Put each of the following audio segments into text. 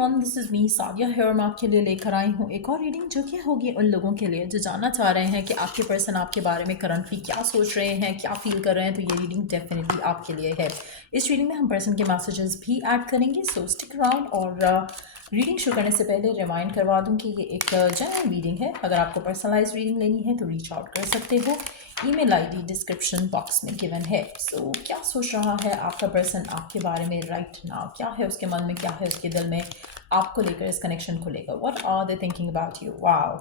Everyone, this is me Sadia here. मैं आपके लिए लेकर आई हूँ एक और रीडिंग जो कि होगी उन लोगों के लिए जो जानना चाह रहे हैं कि आपके पर्सन आपके बारे में करंटली क्या सोच रहे हैं, क्या फील कर रहे हैं। तो ये रीडिंग डेफिनेटली आपके लिए है। इस रीडिंग में हम पर्सन के मैसेजेस भी ऐड करेंगे, सो स्टिक अराउंड। और रीडिंग शुरू करने से पहले रिमाइंड करवा दूं कि ये एक जनरल रीडिंग है। अगर आपको पर्सनलाइज रीडिंग लेनी है तो रीच आउट कर सकते हो। ईमेल आईडी डिस्क्रिप्शन बॉक्स में गिवन है। सो क्या सोच रहा है आपका पर्सन आपके बारे में राइट नाउ? क्या है उसके मन में, क्या है उसके दिल में आपको लेकर, इस कनेक्शन को लेकर? What are they thinking about you? Wow,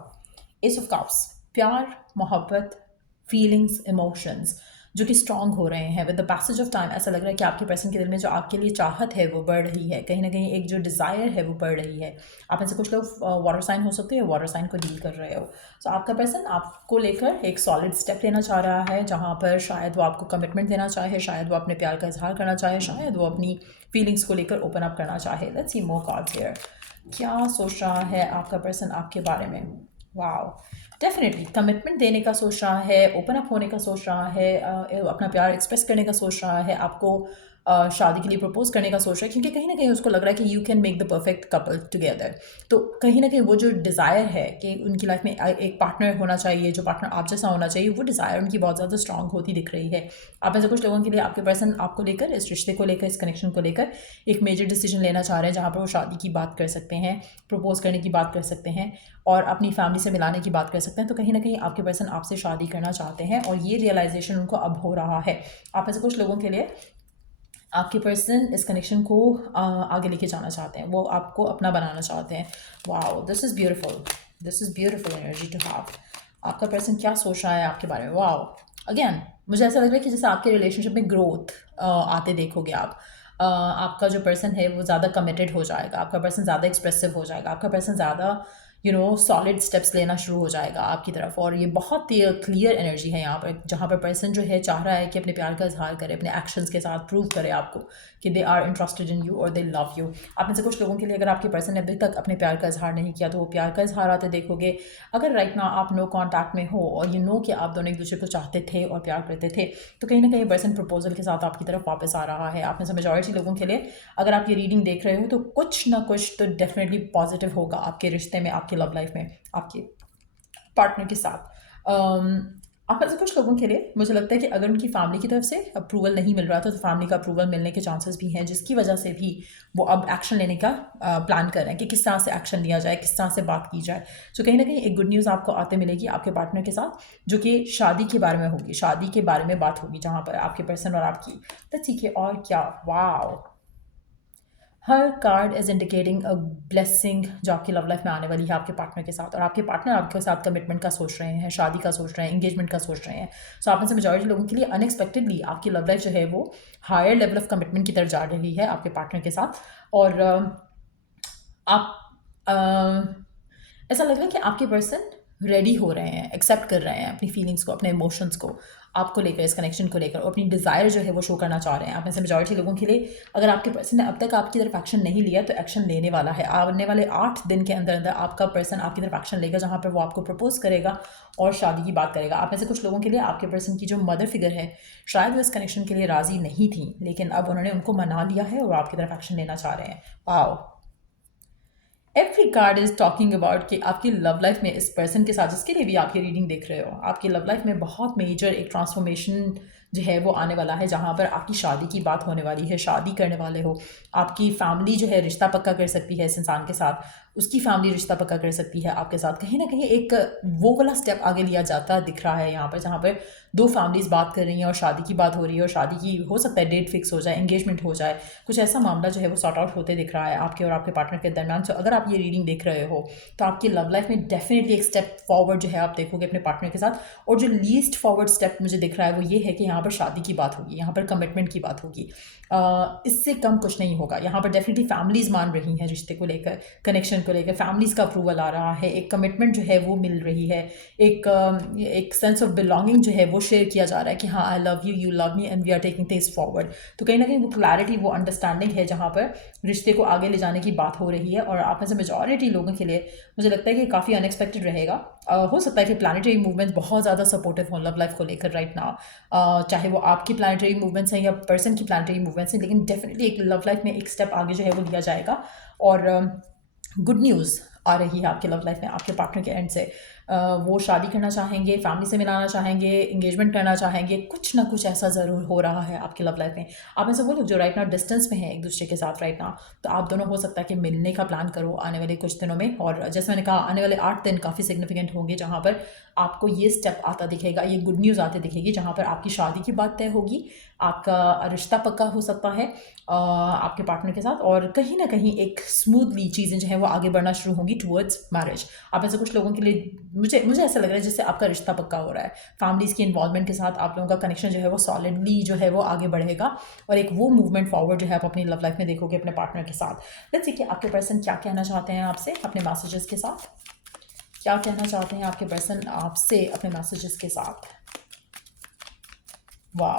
ace of cups, प्यार, मोहब्बत, फीलिंग्स, इमोशंस जो कि स्ट्रांग हो रहे हैं with the passage of time. ऐसा लग रहा है कि आपके पर्सन के दिल में जो आपके लिए चाहत है वो बढ़ रही है, कहीं ना कहीं एक जो डिज़ायर है वो बढ़ रही है। आप में से कुछ लोग वाटर साइन हो सकते हैं, वाटर साइन को डील कर रहे हो। तो आपका पर्सन आपको लेकर एक सॉलिड स्टेप लेना चाह रहा है, जहाँ पर शायद वो आपको कमिटमेंट देना चाहे, शायद वो अपने प्यार का इजहार करना चाहे, शायद वो अपनी फीलिंग्स को लेकर ओपन अप करना चाहे। Let's see more cards here. क्या सोच रहा है आपका पर्सन आपके बारे में? वाओ, डेफिनेटली कमिटमेंट देने का सोच रहा है, ओपन अप होने का सोच रहा है, अपना प्यार एक्सप्रेस करने का सोच रहा है, आपको शादी के लिए प्रपोज करने का सोच रहा है, क्योंकि कहीं ना कहीं उसको लग रहा है कि you can make the perfect couple together. तो कहीं ना कहीं वो जो डिज़ायर है कि उनकी लाइफ में एक पार्टनर होना चाहिए, जो पार्टनर आप जैसा होना चाहिए, वो डिज़ायर उनकी बहुत ज़्यादा स्ट्रांग होती दिख रही है। आप में से कुछ लोगों के लिए आपके पर्सन आपको लेकर, इस रिश्ते को लेकर, इस कनेक्शन को लेकर एक मेजर डिसीजन लेना चाह रहे हैं, जहाँ पर वो शादी की बात कर सकते हैं, प्रपोज करने की बात कर सकते हैं और अपनी फैमिली से मिलाने की बात कर सकते हैं। तो कहीं ना कहीं आपके पर्सन आपसे शादी करना चाहते हैं और ये रियलाइजेशन उनको अब हो रहा है। आप में से कुछ लोगों के लिए आपके पर्सन इस कनेक्शन को आगे लेके जाना चाहते हैं, वो आपको अपना बनाना चाहते हैं। Wow, this is beautiful, this is beautiful energy to have. आपका पर्सन क्या सोच रहा है आपके बारे में? वाओ, अगेन मुझे ऐसा लग रहा है कि जैसे आपके रिलेशनशिप में ग्रोथ आते देखोगे आप। आपका जो पर्सन है वो ज़्यादा कमिटेड हो जाएगा, आपका पर्सन ज़्यादा एक्सप्रेसिव हो जाएगा, आपका पर्सन ज़्यादा सॉलिड स्टेप्स लेना शुरू हो जाएगा आपकी तरफ। और ये बहुत ही क्लियर एनर्जी है यहाँ पर, जहाँ पर पर्सन जो है चाह रहा है कि अपने प्यार का इजहार करे, अपने एक्शंस के साथ प्रूव करे आपको कि they are interested in you और दे लव यू। आप में से कुछ लोगों के लिए अगर आपके पर्सन ने अभी तक अपने प्यार का इजहार नहीं किया तो वो प्यार का इजहार आते देखोगे। अगर राइट ना आप नो कॉन्टैक्ट में हो और कि आप दोनों एक दूसरे को चाहते थे और प्यार करते थे, तो कहीं ना कहीं पर्सन प्रपोजल के साथ आपकी तरफ वापस आ रहा है। आप में से मेजॉरिटी लोगों के लिए अगर आप ये रीडिंग देख रहे हो तो कुछ ना कुछ तो डेफिनेटली पॉजिटिव होगा आपके रिश्ते में, आपकी लव लाइफ में, आपके पार्टनर के साथ। आप में से कुछ लोगों के लिए मुझे लगता है कि अगर उनकी फैमिली की तरफ से अप्रूवल नहीं मिल रहा था तो फैमिली का अप्रूवल मिलने के चांसेस भी हैं, जिसकी वजह से भी वो अब एक्शन लेने का प्लान कर रहे हैं कि किस तरह से एक्शन लिया जाए, किस तरह से बात की जाए। तो कहीं ना कहीं एक गुड न्यूज़ आपको आते मिलेगी आपके पार्टनर के साथ, जो कि शादी के बारे में होगी, शादी के बारे में बात होगी, जहाँ पर आपके पर्सन और आपकी। तो ठीक है, और क्या? Wow, her card is indicating a blessing जो आपकी लव लाइफ में आने वाली है आपके पार्टनर के साथ। और आपके पार्टनर आपके साथ कमिटमेंट का सोच रहे हैं, शादी का सोच रहे हैं, एंगेजमेंट का सोच रहे हैं। सो आप में से मेजॉरिटी लोगों के लिए अनएक्सपेक्टेडली आपकी लव लाइफ जो है वो हायर लेवल ऑफ कमिटमेंट की तरफ जा रही है आपके पार्टनर के साथ। और आप ऐसा लग रहा है कि आपके पर्सन रेडी हो रहे हैं, एक्सेप्ट कर रहे हैं अपनी फीलिंग्स को, अपने इमोशंस को आपको लेकर, इस कनेक्शन को लेकर, और अपनी डिज़ायर जो है वो शो करना चाह रहे हैं। आप में से मेजॉरिटी लोगों के लिए अगर आपके पर्सन ने अब तक आपकी तरफ एक्शन नहीं लिया तो एक्शन लेने वाला है। आने वाले 8 दिन के अंदर अंदर आपका पर्सन आपकी तरफ एक्शन लेगा, जहाँ पर वो आपको प्रपोज करेगा और शादी की बात करेगा। आप में से कुछ लोगों के लिए आपके पर्सन की जो मदर फिगर है, शायद वो इस कनेक्शन के लिए राज़ी नहीं थी, लेकिन अब उन्होंने उनको मना लिया है और आपकी तरफ एक्शन लेना चाह रहे हैं। Wow, every card is talking about कि आपकी लव लाइफ में इस पर्सन के साथ जिसके लिए भी आप ये रीडिंग देख रहे हो, आपकी लव लाइफ में बहुत मेजर एक ट्रांसफॉर्मेशन जो है वो आने वाला है, जहाँ पर आपकी शादी की बात होने वाली है, शादी करने वाले हो। आपकी फैमिली जो है रिश्ता पक्का कर सकती है इस इंसान के साथ, उसकी फैमिली रिश्ता पक्का कर सकती है आपके साथ। कहीं ना कहीं एक वो वाला स्टेप आगे लिया जाता दिख रहा है यहाँ पर, जहाँ पर 2 फैमिलीज बात कर रही हैं और शादी की बात हो रही है, और शादी की हो सकता है डेट फिक्स हो जाए, एंगेजमेंट हो जाए, कुछ ऐसा मामला जो है वो सॉर्ट आउट होते दिख रहा है आपके और आपके पार्टनर के दरमियान। तो अगर आप ये रीडिंग देख रहे हो तो आपकी लव लाइफ में डेफिनेटली एक स्टेप फॉरवर्ड जो है आप देखोगे अपने पार्टनर के साथ। और जो लीस्ट फॉरवर्ड स्टेप मुझे दिख रहा है वो ये है कि यहाँ पर शादी की बात होगी, यहाँ पर कमिटमेंट की बात होगी। इससे कम कुछ नहीं होगा। यहाँ पर डेफिनेटली फैमिलीज़ मान रही हैं रिश्ते को लेकर, कनेक्शन को लेकर, फैमिलीज़ का अप्रूवल आ रहा है, एक कमिटमेंट जो है वो मिल रही है, एक सेंस ऑफ बिलोंगिंग जो है वो शेयर किया जा रहा है कि हाँ, I love you, you love me and we are taking things forward. तो कहीं ना कहीं वो क्लैरिटी, वो अंडरस्टैंडिंग है, जहाँ पर रिश्ते को आगे ले जाने की बात हो रही है। और आप में से मेजॉरिटी लोगों के लिए मुझे लगता है कि काफ़ी अनएक्सपेक्टेड रहेगा। हो सकता है कि प्लानिटरी मूवमेंट्स बहुत ज़्यादा सपोर्टिव हों लव लाइफ को लेकर राइट नाउ, चाहे वो आपकी प्लानिटरी मूवमेंट्स हैं या पर्सन की प्लानिटरी मूवमेंट्स हैं, लेकिन डेफिनेटली एक लव लाइफ में एक स्टेप आगे जो है वो लिया जाएगा। और गुड न्यूज़ आ रही है आपके लव लाइफ में आपके पार्टनर के एंड से। वो शादी करना चाहेंगे, फैमिली से मिलाना चाहेंगे, एंगेजमेंट करना चाहेंगे, कुछ ना कुछ ऐसा ज़रूर हो रहा है आपके लव लाइफ में। आप में से वो लोग जो राइट नाउ डिस्टेंस में हैं एक दूसरे के साथ राइट नाउ, तो आप दोनों हो सकता है कि मिलने का प्लान करो आने वाले कुछ दिनों में। और जैसे मैंने कहा, आने वाले 8 दिन काफ़ी सिग्निफिकेंट होंगे, जहाँ पर आपको ये स्टेप आता दिखेगा, ये गुड न्यूज़ आते दिखेगी, जहाँ पर आपकी शादी की बात तय होगी, आपका रिश्ता पक्का हो सकता है आपके पार्टनर के साथ, और कहीं ना कहीं एक स्मूथली चीज़ें जो है वो आगे बढ़ना शुरू होंगी टुवर्ड्स मैरिज। आप ऐसे कुछ लोगों के लिए मुझे ऐसा लग रहा है जैसे आपका रिश्ता पक्का हो रहा है। फैमिलीज़ की इन्वॉल्वमेंट के साथ आप लोगों का कनेक्शन जो है वो सॉलिडली जो है वो आगे बढ़ेगा, और एक वो मूवमेंट फॉरवर्ड जो है आप अपनी लव लाइफ में देखोगे अपने पार्टनर के साथ। लेट्स सी कि आपके पर्सन क्या कहना चाहते हैं आपसे अपने मैसेजेस के साथ। क्या कहना चाहते हैं आपके पर्सन आपसे अपने मैसेजेस के साथ। वाह।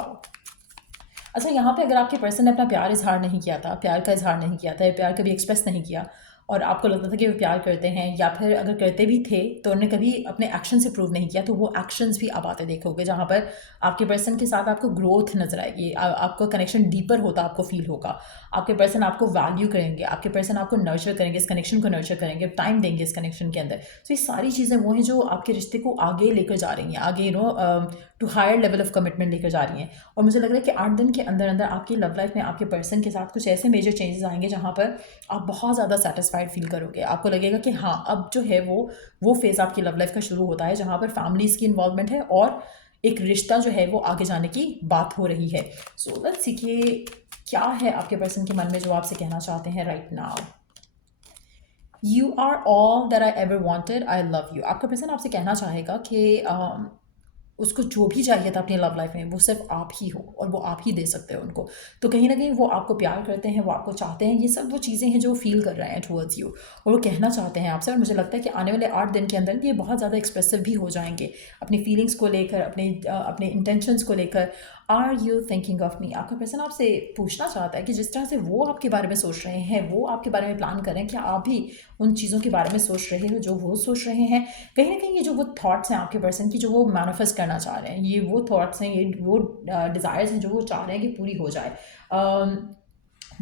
अच्छा, यहाँ पे अगर आपके पर्सन ने अपना प्यार इजहार नहीं किया था, प्यार का इजहार नहीं किया था, या प्यार कभी एक्सप्रेस नहीं किया, और आपको लगता था कि वो प्यार करते हैं, या फिर अगर करते भी थे तो उन्होंने कभी अपने एक्शन से प्रूव नहीं किया, तो वो एक्शंस भी आप आते देखोगे, जहाँ पर आपके पर्सन के साथ आपको ग्रोथ नजर आएगी, आपका कनेक्शन डीपर होता आपको फील होगा। आपके पर्सन आपको वैल्यू करेंगे, आपके पर्सन आपको नर्चर करेंगे, इस कनेक्शन को नर्चर करेंगे, टाइम देंगे इस कनेक्शन के अंदर। तो ये सारी चीज़ें वो हैं जो आपके रिश्ते को आगे लेकर जा रही हैं, आगे to higher level of commitment लेकर जा रही हैं। और मुझे लग रहा है कि 8 दिन के अंदर अंदर आपकी लव लाइफ में आपके पर्सन के साथ कुछ ऐसे मेजर चेंजेस आएंगे जहाँ पर आप बहुत ज़्यादा सेटिस्फाइड फील करोगे। आपको लगेगा कि हाँ, अब जो है वो फेज़ आपकी लव लाइफ का शुरू होता है, जहाँ पर फैमिलीज़ की इन्वॉल्वमेंट है और एक रिश्ता जो है वो आगे जाने की बात हो रही है। सो लेट्स सी कि क्या है आपके पर्सन के मन में जो आपसे कहना चाहते हैं right now. You are all that I ever wanted, I love you. आपका पर्सन आपसे कहना चाहेगा कि उसको जो भी चाहिए था अपनी लव लाइफ में वो सिर्फ आप ही हो, और वो आप ही दे सकते हो उनको। तो कहीं ना कहीं वो आपको प्यार करते हैं, वो आपको चाहते हैं, ये सब वो चीज़ें हैं जो फील कर रहे हैं टुवर्ड्स यू, और वो कहना चाहते हैं आपसे। और मुझे लगता है कि आने वाले 8 दिन के अंदर ये बहुत ज़्यादा एक्सप्रेसिव भी हो जाएंगे अपनी फीलिंग्स को लेकर, अपने इंटेंशंस को लेकर। Are you thinking of me. आपका पर्सन आपसे पूछना चाहता है कि जिस तरह से वो आपके बारे में सोच रहे हैं, वो आपके बारे में प्लान कर रहे हैं, क्या आप भी उन चीज़ों के बारे में सोच रहे हो जो वो सोच रहे हैं। कहीं ना कहीं ये जो वो थॉट्स हैं आपके पर्सन की, जो वो मैनिफेस्ट करना चाह रहे हैं, ये वो थॉट्स हैं, ये वो डिज़ायर्स हैं जो वो चाह रहे हैं कि पूरी हो जाए।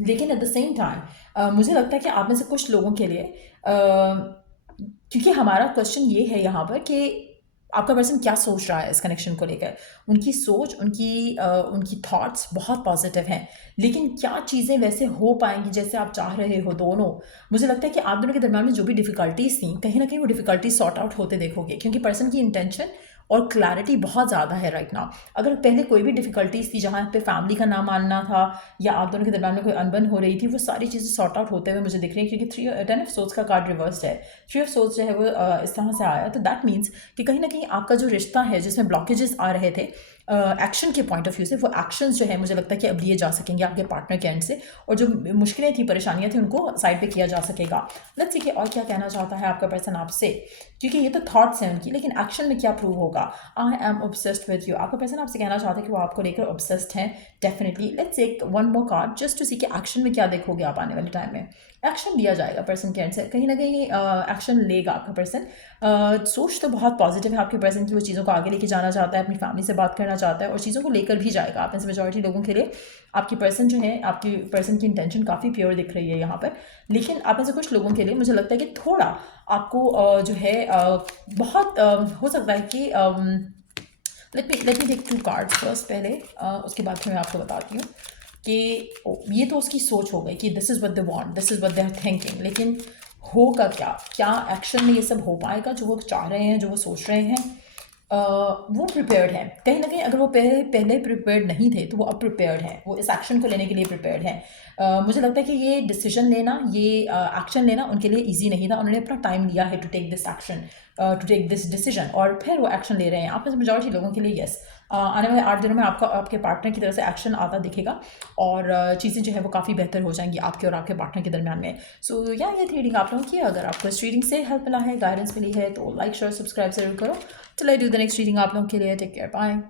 लेकिन एट द सेम टाइम मुझे लगता है कि आप में से कुछ लोगों के लिए क्योंकि हमारा क्वेश्चन ये है यहाँ पर कि आपका पर्सन क्या सोच रहा है इस कनेक्शन को लेकर। उनकी सोच, उनकी थॉट्स बहुत पॉजिटिव हैं, लेकिन क्या चीज़ें वैसे हो पाएंगी जैसे आप चाह रहे हो दोनों। मुझे लगता है कि आप दोनों के दरम्यान में जो भी डिफ़िकल्टीज थी, कहीं ना कहीं वो डिफ़िकल्टीज सॉर्ट आउट होते देखोगे, क्योंकि पर्सन की इंटेंशन और क्लैरिटी बहुत ज़्यादा है राइट नाउ। अगर पहले कोई भी डिफ़िकल्टीज थी जहाँ पे फैमिली का ना मानना था, या आप दोनों के दरम्यान में कोई अनबन हो रही थी, वो सारी चीज़ें सॉर्ट आउट होते हुए मुझे दिख रही है, क्योंकि 10 ऑफ सोर्ड्स का कार्ड रिवर्स्ड है। 3 ऑफ सोर्ड्स जो है वो इस तरह से आया, तो दैट मीन्स कि कहीं ना कहीं आपका जो रिश्ता है जिसमें ब्लॉकेजेस आ रहे थे एक्शन के पॉइंट ऑफ व्यू से, वो एक्शंस जो है मुझे लगता है कि अब लिए जा सकेंगे आपके पार्टनर के एंड से, और जो मुश्किलें थी, परेशानियां थी, उनको साइड पे किया जा सकेगा। लेट्स सी कि और क्या कहना चाहता है आपका पर्सन आपसे, क्योंकि ये तो थॉट्स हैं उनकी, लेकिन एक्शन में क्या प्रूव होगा। I am obsessed with you. आपका पर्सन आपसे कहना चाहता है कि वो आपको लेकर ऑब्सेस्ड हैं definitely. Let's take one more card just to see कि एक्शन में क्या देखोगे आप आने वाले टाइम में। एक्शन लिया जाएगा पर्सन के एंड से, कहीं ना कहीं एक्शन लेगा आपका पर्सन। सोच तो बहुत पॉजिटिव है आपके पर्सन की, वो चीज़ों को आगे लेके जाना चाहता है, अपनी फैमिली से बात करना चाहता है, और चीज़ों को लेकर भी जाएगा। आप में से मेजॉरिटी लोगों के लिए आपकी पर्सन जो है, आपकी पर्सन की इंटेंशन काफ़ी प्योर दिख रही है यहाँ पर। लेकिन आप में से कुछ लोगों के लिए मुझे लगता है कि थोड़ा आपको जो है बहुत हो सकता है कि let me take 2 cards first पहले, उसके बाद फिर मैं आपको बताती हूँ कि ये तो उसकी सोच हो गई कि this is what they want, this is what they are thinking, लेकिन होगा क्या एक्शन में ये सब हो पाएगा जो वो चाह रहे हैं, जो वो सोच रहे हैं। वो प्रिपेयर्ड हैं कहीं ना कहीं। अगर वो पहले प्रिपेयर्ड नहीं थे तो वो अब प्रिपेयर्ड हैं, वो इस एक्शन को लेने के लिए प्रिपेयर्ड हैं। मुझे लगता है कि ये डिसीजन लेना, ये एक्शन लेना उनके लिए इजी नहीं था। उन्होंने अपना टाइम लिया है to take this action, to take this decision, और फिर वो एक्शन ले रहे हैं। आप में मेजॉरिटी लोगों के लिए यस, आने वाले 8 दिनों में आपके पार्टनर की तरफ से एक्शन आता दिखेगा, और चीज़ें जो है वो काफ़ी बेहतर हो जाएंगी आपके और आपके पार्टनर के दरमियान में। सो ये थी रीडिंग आप लोगों की। अगर आपको इस रीडिंग से हेल्प मिला है, गाइडेंस मिली है, तो लाइक शेयर सब्सक्राइब जरूर करो। चलो I do the next reading आप लोगों के लिए। Take care, bye.